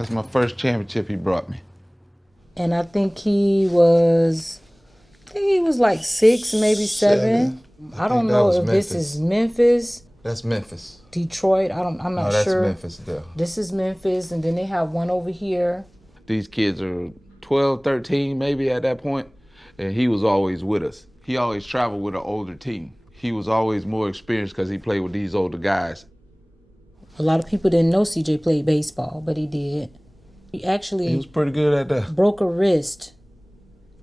That's my first championship he brought me. And I think he was like 6, maybe 7. I don't know if Memphis. This is Memphis. That's Memphis. Detroit, I'm not sure. No, that's Memphis though. This is Memphis, and then they have one over here. These kids are 12, 13 maybe at that point, and he was always with us. He always traveled with an older team. He was always more experienced because he played with these older guys. A lot of people didn't know CJ played baseball, but he did. He was pretty good at that. Broke a wrist.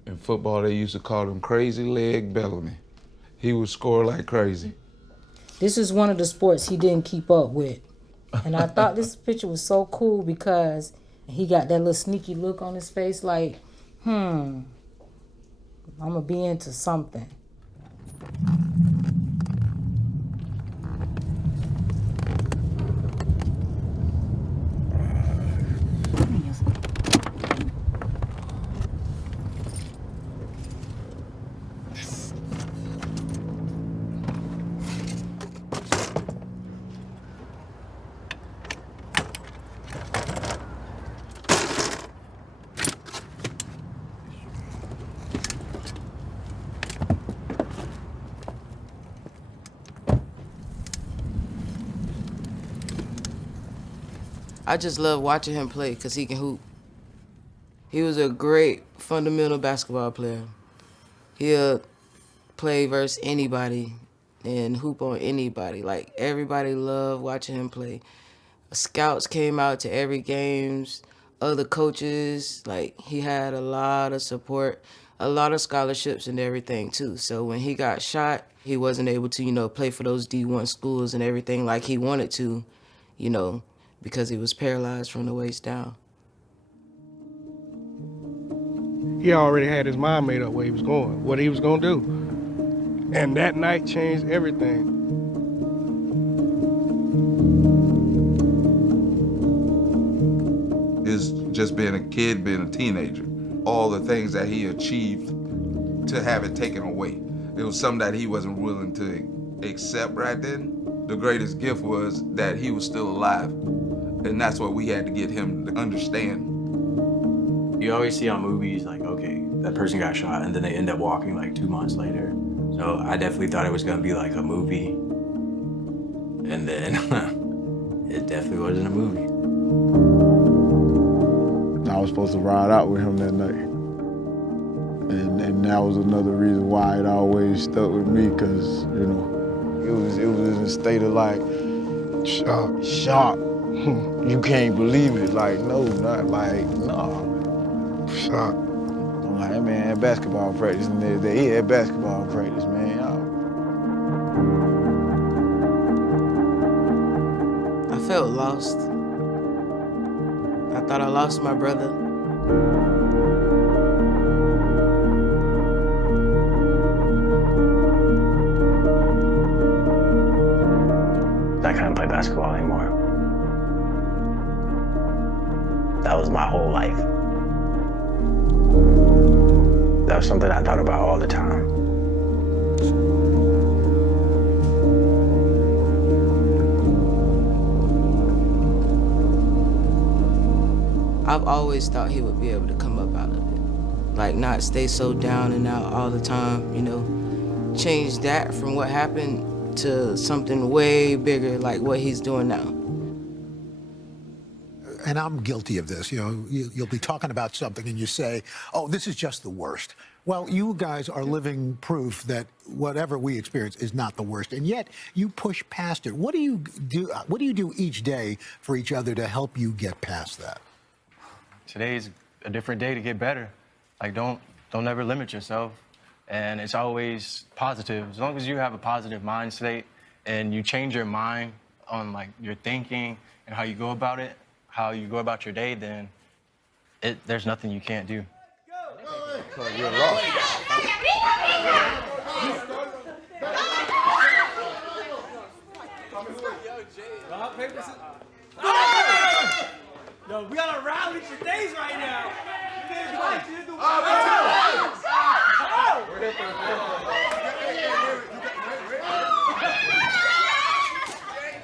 In football, they used to call him Crazy Leg Bellamy. He would score like crazy. This is one of the sports he didn't keep up with. And I thought this picture was so cool because he got that little sneaky look on his face like, I'm gonna be into something. I just love watching him play because he can hoop. He was a great fundamental basketball player. He'll play versus anybody and hoop on anybody. Like, everybody loved watching him play. Scouts came out to every games, other coaches. Like, he had a lot of support, a lot of scholarships and everything too. So when he got shot, he wasn't able to, play for those D1 schools and everything like he wanted to, because he was paralyzed from the waist down. He already had his mind made up where he was going, what he was gonna do. And that night changed everything. It's just being a kid, being a teenager. All the things that he achieved, to have it taken away. It was something that he wasn't willing to accept right then. The greatest gift was that he was still alive. And that's what we had to get him to understand. You always see on movies, like, okay, that person got shot, and then they end up walking like 2 months later. So I definitely thought it was gonna be like a movie. And then it definitely wasn't a movie. I was supposed to ride out with him that night. And that was another reason why it always stuck with me, because, it was in a state of like, shock. You can't believe it. Like, no, not like, nah. Shock. I'm like, hey, man, at basketball practice, and he had basketball practice, man. I felt lost. I thought I lost my brother. I couldn't play basketball anymore. That was my whole life. That was something I thought about all the time. I've always thought he would be able to come up out of it. Like, not stay so down and out all the time, Change that from what happened to something way bigger, like what he's doing now. And I'm guilty of this. You'll be talking about something and you say, oh, this is just the worst. Well, you guys are living proof that whatever we experience is not the worst, and yet you push past it. What do you do? What do you do each day for each other to help you get past that? Today's a different day to get better. Like, don't ever limit yourself. And it's always positive. As long as you have a positive mind state and you change your mind on like your thinking and how you go about it, how you go about your day, then there's nothing you can't do. You're lost. Yo, we gotta rally for days right now.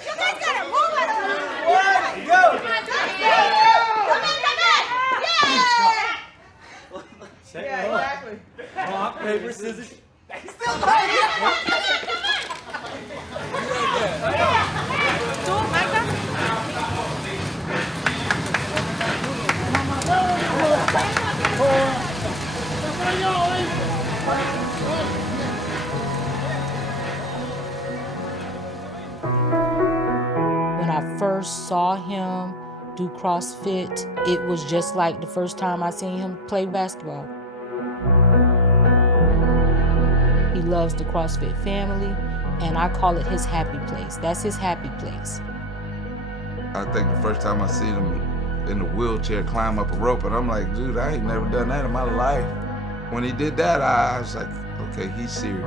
You guys gotta move it. Go. paper, scissors. When I first saw him do CrossFit, it was just like the first time I seen him play basketball. He loves the CrossFit family, and I call it his happy place. That's his happy place. I think the first time I seen him in the wheelchair climb up a rope, and I'm like, dude, I ain't never done that in my life. When he did that, I was like, okay, he's serious.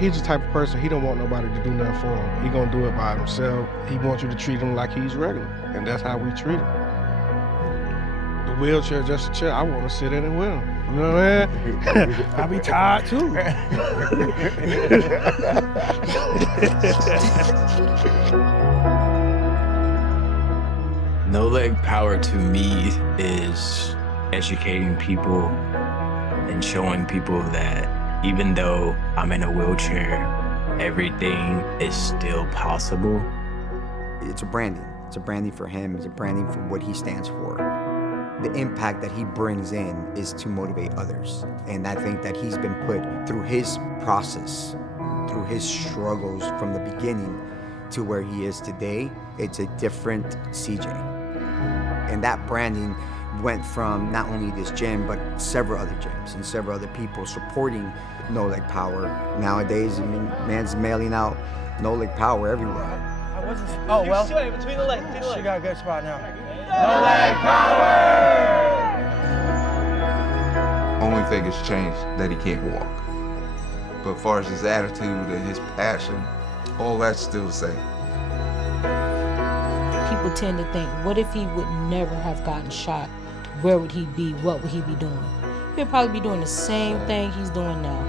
He's the type of person, he don't want nobody to do nothing for him. He gonna do it by himself. He wants you to treat him like he's regular, and that's how we treat him. The wheelchair just a chair. I want to sit in it with him. You know what I mean? I be tired too. No leg power to me is educating people and showing people that even though I'm in a wheelchair, everything is still possible. It's a branding. It's a branding for him. It's a branding for what he stands for. The impact that he brings in is to motivate others. And I think that he's been put through his process, through his struggles from the beginning to where he is today. It's a different CJ. And that branding went from not only this gym, but several other gyms and several other people supporting No Leg Power. Nowadays, I mean, man's mailing out No Leg Power everywhere. Oh, well. Between the legs. She got a good spot now. No leg power! Only thing has changed that he can't walk. But as far as his attitude and his passion, all that's still the same. People tend to think, what if he would never have gotten shot? Where would he be? What would he be doing? He'd probably be doing the same thing he's doing now.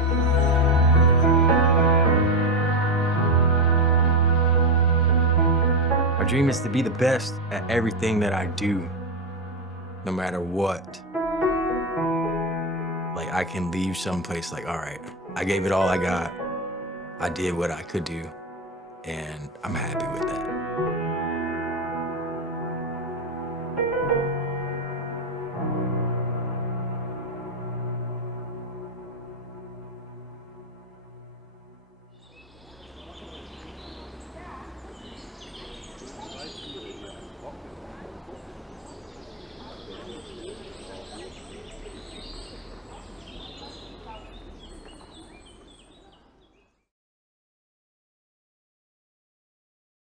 My dream is to be the best at everything that I do, no matter what. Like, I can leave someplace like, all right, I gave it all I got. I did what I could do, and I'm happy with it.